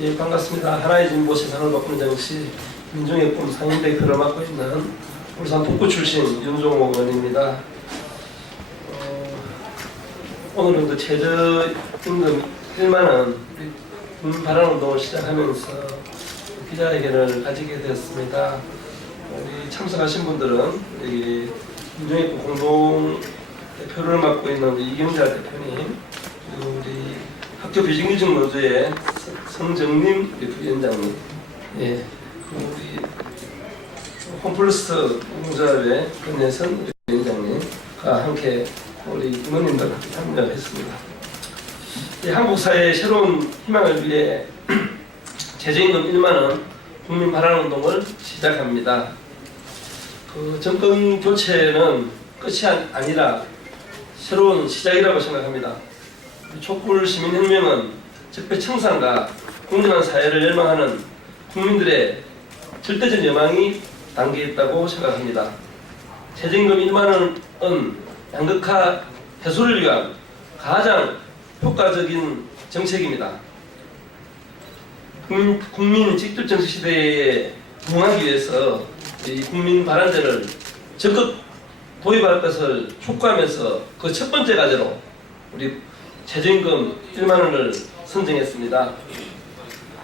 예, 반갑습니다. 하나의 진보 세상을 바꾸는 정치 민중의 꿈 상임대표를 맡고 있는 울산 북구 출신 윤종옥 의원입니다. 오늘은 그 최저임금 1만원 반환운동을 시작하면서 기자회견을 가지게 되었습니다. 우리 참석하신 분들은 여기 민중의 꿈 공동 대표를 맡고 있는 이경자 대표님, 그리고 우리 학교 비정규직 노조의 성정림 부위원장님, 예, 그리고 우리 홈플러스 공자회 권예선 위원장님과 함께 우리 임원님들 참여했습니다. 예, 한국 사회의 새로운 희망을 위해 최저임금 1만원 국민 반환운동을 시작합니다. 그 정권 교체는 끝이 아니라 새로운 시작이라고 생각합니다. 촛불 시민혁명은 적폐청산과 공정한 사회를 열망하는 국민들의 절대적 여망이 담겨 있다고 생각합니다. 최저임금 1만원은 양극화 해소를 위한 가장 효과적인 정책입니다. 국민 직접 정치 시대에 부응하기 위해서 이 국민 반환제를 적극 도입할 것을 촉구하면서 그 첫 번째 과제로 우리 최저임금 1만원을 선정했습니다.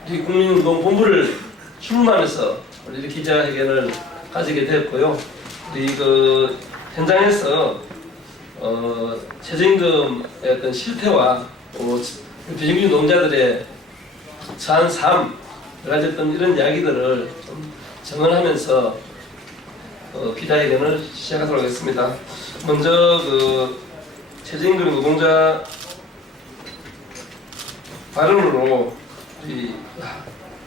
우리 국민운동본부를 출범하면서 우리 기자회견을 가지게 되었고요. 우리 그 현장에서 최저임금의 어떤 실태와 비정규직 노동자들의 처한 삶, 여러 가지 어떤 이런 이야기들을 좀 정언하면서 기자회견을 시작하도록 하겠습니다. 먼저 그 최저임금 노동자 발언으로 우리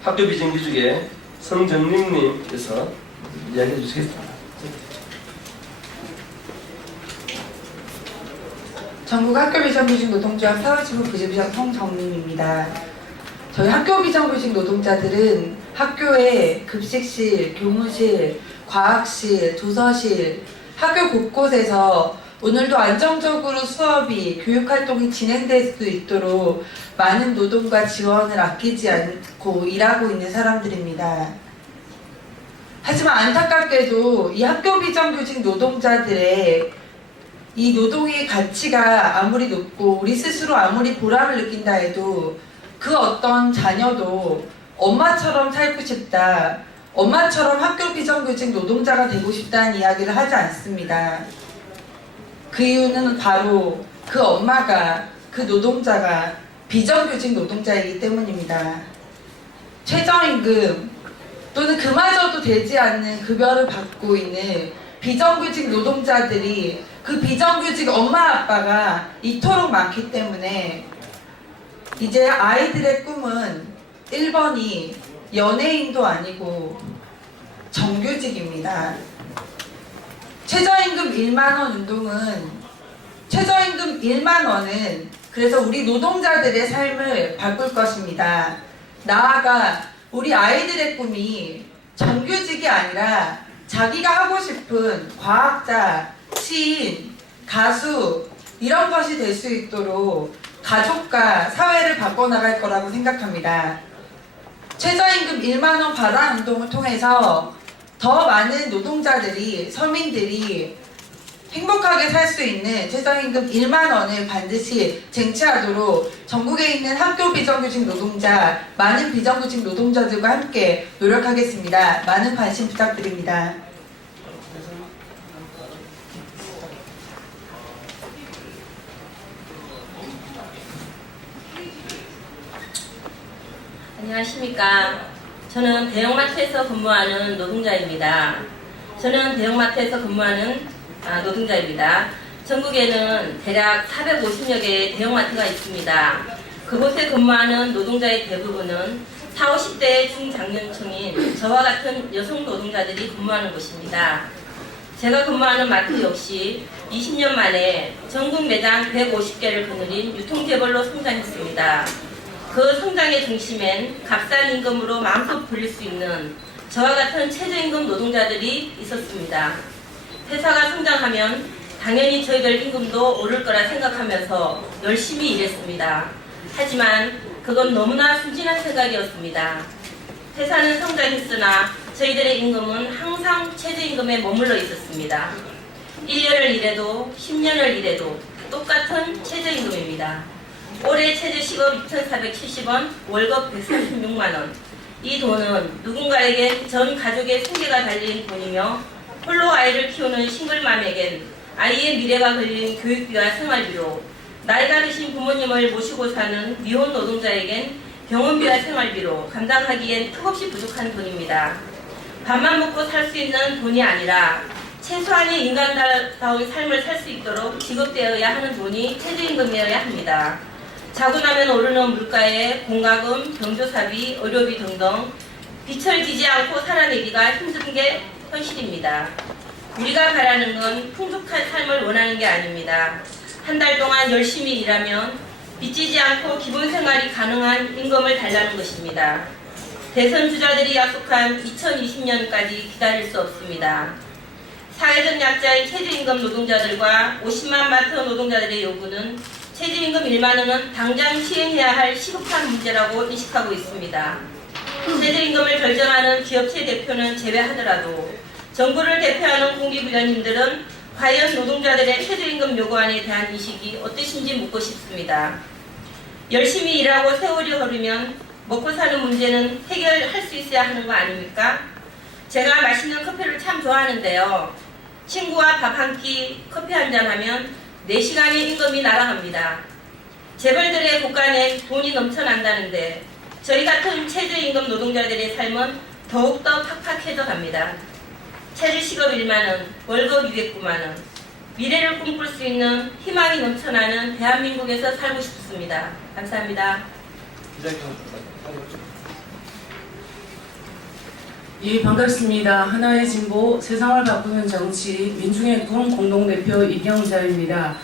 학교 비정규직의 성정림님께서 이야기해 주시겠습니다. 전국 학교 비정규직 노동조합 서울지부 부지부장 성정림입니다. 저희 학교 비정규직 노동자들은 학교에 급식실, 교무실, 과학실, 도서실, 학교 곳곳에서 오늘도 안정적으로 수업이, 교육활동이 진행될 수 있도록 많은 노동과 지원을 아끼지 않고 일하고 있는 사람들입니다. 하지만 안타깝게도 이 학교 비정규직 노동자들의 이 노동의 가치가 아무리 높고 우리 스스로 아무리 보람을 느낀다 해도 그 어떤 자녀도 엄마처럼 살고 싶다, 엄마처럼 학교 비정규직 노동자가 되고 싶다는 이야기를 하지 않습니다. 그 이유는 바로 그 엄마가, 그 노동자가 비정규직 노동자이기 때문입니다. 최저임금 또는 그마저도 되지 않는 급여를 받고 있는 비정규직 노동자들이 그 비정규직 엄마 아빠가 이토록 많기 때문에 이제 아이들의 꿈은 1번이 연예인도 아니고 정규직입니다. 최저임금 1만원 운동은, 최저임금 1만원은 그래서 우리 노동자들의 삶을 바꿀 것입니다. 나아가 우리 아이들의 꿈이 정규직이 아니라 자기가 하고 싶은 과학자, 시인, 가수 이런 것이 될 수 있도록 가족과 사회를 바꿔나갈 거라고 생각합니다. 최저임금 1만원 반환 운동을 통해서 더 많은 노동자들이, 서민들이 행복하게 살 수 있는 최저임금 1만원을 반드시 쟁취하도록 전국에 있는 학교 비정규직 노동자, 많은 비정규직 노동자들과 함께 노력하겠습니다. 많은 관심 부탁드립니다. 안녕하십니까. 저는 대형마트에서 근무하는 노동자입니다. 전국에는 대략 450여 개의 대형마트가 있습니다. 그곳에 근무하는 노동자의 대부분은 40, 50대 중장년층인 저와 같은 여성 노동자들이 근무하는 곳입니다. 제가 근무하는 마트 역시 20년 만에 전국 매장 150개를 거느린 유통재벌로 성장했습니다. 그 성장의 중심엔 값싼 임금으로 마음껏 불릴 수 있는 저와 같은 최저임금 노동자들이 있었습니다. 회사가 성장하면 당연히 저희들 임금도 오를 거라 생각하면서 열심히 일했습니다. 하지만 그건 너무나 순진한 생각이었습니다. 회사는 성장했으나 저희들의 임금은 항상 최저임금에 머물러 있었습니다. 1년을 일해도 10년을 일해도 똑같은 최저임금입니다. 올해 최저시급 2,470원, 월급 136만원. 이 돈은 누군가에겐 전 가족의 생계가 달린 돈이며 홀로 아이를 키우는 싱글맘에겐 아이의 미래가 걸린 교육비와 생활비로, 나이가 드신 부모님을 모시고 사는 미혼 노동자에겐 병원비와 생활비로 감당하기엔 턱없이 부족한 돈입니다. 밥만 먹고 살 수 있는 돈이 아니라 최소한의 인간다운 삶을 살 수 있도록 지급되어야 하는 돈이 최저임금이어야 합니다. 자고 나면 오르는 물가에 공과금, 병조사비, 의료비 등등 빛을 지지 않고 살아내기가 힘든 게 현실입니다. 우리가 바라는 건 풍족한 삶을 원하는 게 아닙니다. 한 달 동안 열심히 일하면 빚지지 않고 기본 생활이 가능한 임금을 달라는 것입니다. 대선 주자들이 약속한 2020년까지 기다릴 수 없습니다. 사회적 약자인 최저임금 노동자들과 50만 마트 노동자들의 요구는 최저임금 1만 원은 당장 시행해야 할 시급한 문제라고 인식하고 있습니다. 최저임금을 결정하는 기업체 대표는 제외하더라도 정부를 대표하는 공기부연님들은 과연 노동자들의 최저임금 요구안에 대한 인식이 어떠신지 묻고 싶습니다. 열심히 일하고 세월이 흐르면 먹고 사는 문제는 해결할 수 있어야 하는 거 아닙니까? 제가 맛있는 커피를 참 좋아하는데요. 친구와 밥 한 끼, 커피 한 잔 하면 4시간의 임금이 날아갑니다. 재벌들의 곳간에 돈이 넘쳐난다는데 저희 같은 최저임금 노동자들의 삶은 더욱더 팍팍해져 갑니다. 최저시급 1만원, 월급 209만원, 미래를 꿈꿀 수 있는 희망이 넘쳐나는 대한민국에서 살고 싶습니다. 감사합니다. 예, 반갑습니다. 하나의 진보, 세상을 바꾸는 정치, 민중의 꿈 공동대표 이경자입니다.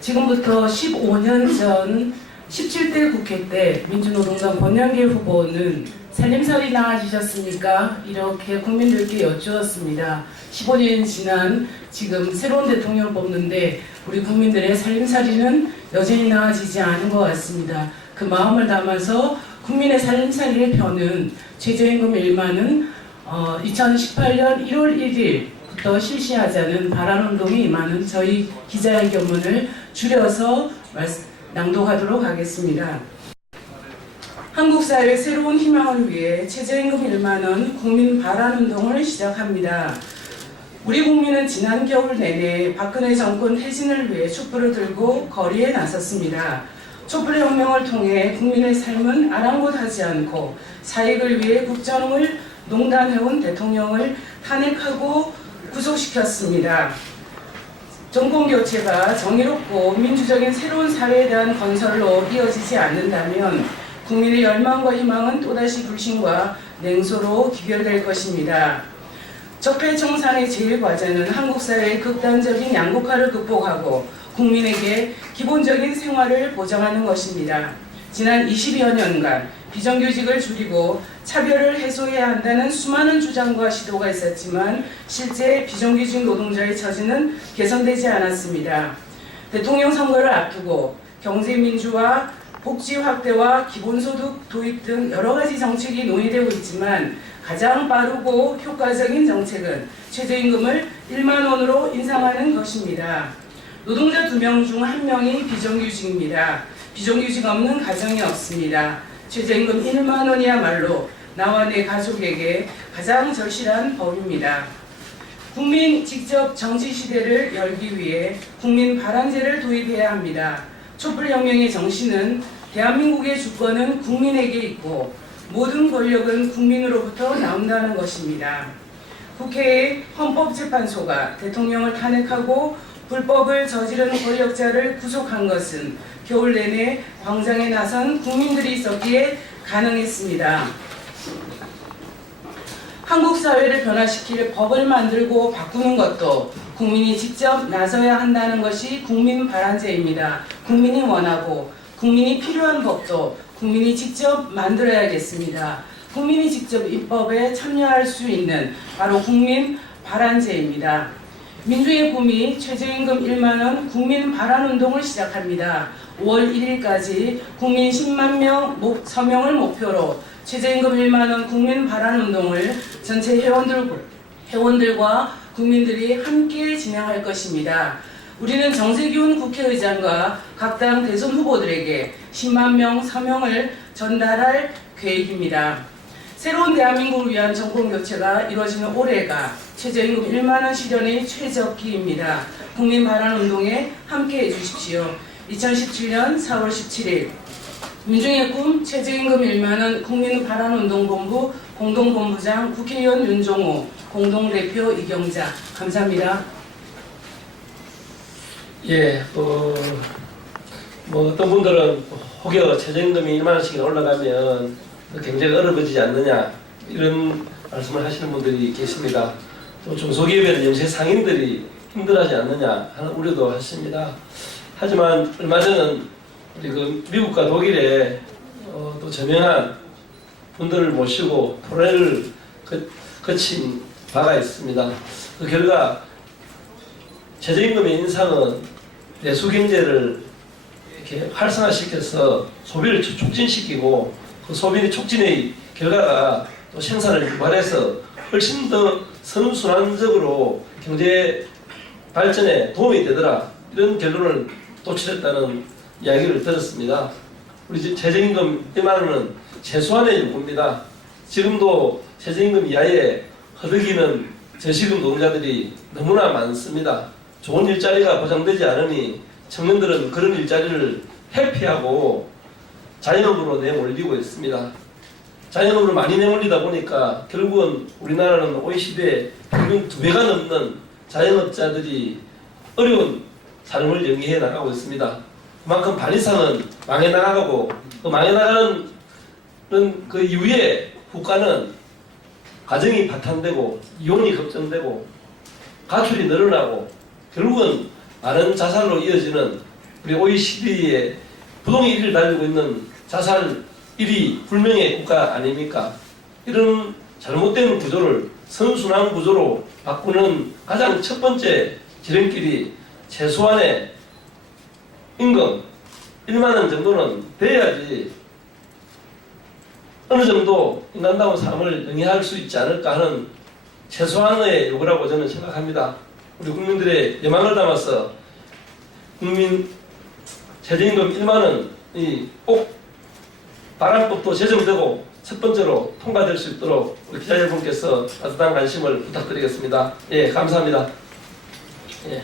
지금부터 15년 전 17대 국회 때 민주노동당 권영길 후보는 살림살이 나아지셨습니까? 이렇게 국민들께 여쭈었습니다. 15년이 지난 지금 새로운 대통령을 뽑는데 우리 국민들의 살림살이는 여전히 나아지지 않은 것 같습니다. 그 마음을 담아서 국민의 살림살이를 펴는 최저임금 1만은 2018년 1월 1일부터 실시하자는 발언운동이 임하는 저희 기자회견문을 줄여서 낭독하도록 하겠습니다. 한국 사회의 새로운 희망을 위해 최저임금 1만원 국민 발언운동을 시작합니다. 우리 국민은 지난 겨울 내내 박근혜 정권 퇴진을 위해 촛불을 들고 거리에 나섰습니다. 촛불혁명을 통해 국민의 삶은 아랑곳하지 않고 사익을 위해 국정을 농단해온 대통령을 탄핵하고 구속시켰습니다. 정권교체가 정의롭고 민주적인 새로운 사회에 대한 건설로 이어지지 않는다면 국민의 열망과 희망은 또다시 불신과 냉소로 귀결될 것입니다. 적폐청산의 제1과제는 한국 사회의 극단적인 양극화를 극복하고 국민에게 기본적인 생활을 보장하는 것입니다. 지난 20여 년간 비정규직을 줄이고 차별을 해소해야 한다는 수많은 주장과 시도가 있었지만 실제 비정규직 노동자의 처지는 개선되지 않았습니다. 대통령 선거를 앞두고 경제민주화, 복지 확대와 기본소득 도입 등 여러 가지 정책이 논의되고 있지만 가장 빠르고 효과적인 정책은 최저임금을 1만 원으로 인상하는 것입니다. 노동자 2명 중 1명이 비정규직입니다. 비정규직 없는 가정이 없습니다. 최저임금 1만 원이야말로 나와 내 가족에게 가장 절실한 법입니다. 국민 직접 정치 시대를 열기 위해 국민 발안제를 도입해야 합니다. 촛불혁명의 정신은 대한민국의 주권은 국민에게 있고 모든 권력은 국민으로부터 나온다는 것입니다. 국회의 헌법재판소가 대통령을 탄핵하고 불법을 저지른 권력자를 구속한 것은 겨울 내내 광장에 나선 국민들이 있었기에 가능했습니다. 한국 사회를 변화시킬 법을 만들고 바꾸는 것도 국민이 직접 나서야 한다는 것이 국민 발안제입니다. 국민이 원하고 국민이 필요한 법도 국민이 직접 만들어야겠습니다. 국민이 직접 입법에 참여할 수 있는 바로 국민 발안제입니다. 민주의 꿈이 최저임금 1만원 국민 발안운동을 시작합니다. 5월 1일까지 국민 10만 명 서명을 목표로 최저임금 1만원 국민 발안운동을 전체 회원들과 국민들이 함께 진행할 것입니다. 우리는 정세균 국회의장과 각 당 대선 후보들에게 10만 명 서명을 전달할 계획입니다. 새로운 대한민국을 위한 정권교체가 이루어지는 올해가 최저임금 1만원 실현의 최적기입니다. 국민 발안운동에 함께해 주십시오. 2017년 4월 17일 민중의 꿈 최저임금 1만원 국민 발안운동본부 공동본부장 국회의원 윤종호, 공동대표 이경자. 감사합니다. 예, 어떤 분들은 혹여 최저임금이 1만 원씩 올라가면 경제가 어려워지지 않느냐 이런 말씀을 하시는 분들이 계십니다. 또 중소기업에는 영세 상인들이 힘들어하지 않느냐 하는 우려도 하십니다. 하지만 얼마 전은 우리 미국과 독일에 또 저명한 분들을 모시고 토론회를 거친 바가 있습니다. 그 결과 최저임금의 인상은 내수 경제를 이렇게 활성화시켜서 소비를 촉진시키고 그 소비 촉진의 결과가 또 생산을 유발해서 훨씬 더 선순환적으로 경제 발전에 도움이 되더라 이런 결론을 도출했다는 이야기를 들었습니다. 우리 최저임금 1만 원은 최소한의 요구입니다. 지금도 최저임금 이하에 허덕이는 저시급 노동자들이 너무나 많습니다. 좋은 일자리가 보장되지 않으니 청년들은 그런 일자리를 회피하고 자영업으로 내몰리고 있습니다. 자영업으로 많이 내몰리다 보니까 결국은 우리나라는 OECD의 평균 2배가 넘는 자영업자들이 어려운 삶을 영위해 나가고 있습니다. 그만큼 반 이상은 망해 나가고 그 망해 나가는 그 이후에 국가는 가정이 파탄되고 이혼이 걱정되고 가출이 늘어나고 결국은 많은 자살로 이어지는 우리 OECD의 부동의 1위를 달리고 있는 자살 1위 불명예 국가 아닙니까? 이런 잘못된 구조를 선순환 구조로 바꾸는 가장 첫 번째 지름길이 최소한의 임금 1만 원 정도는 돼야지 어느 정도 인간다운 삶을 영위할 수 있지 않을까 하는 최소한의 요구라고 저는 생각합니다. 우리 국민들의 예망을 담아서 국민 최저임금 1만 원이 꼭 발안법도 제정되고 첫 번째로 통과될 수 있도록 우리 기자 여러분께서 따뜻한 관심을 부탁드리겠습니다. 예, 감사합니다. 예.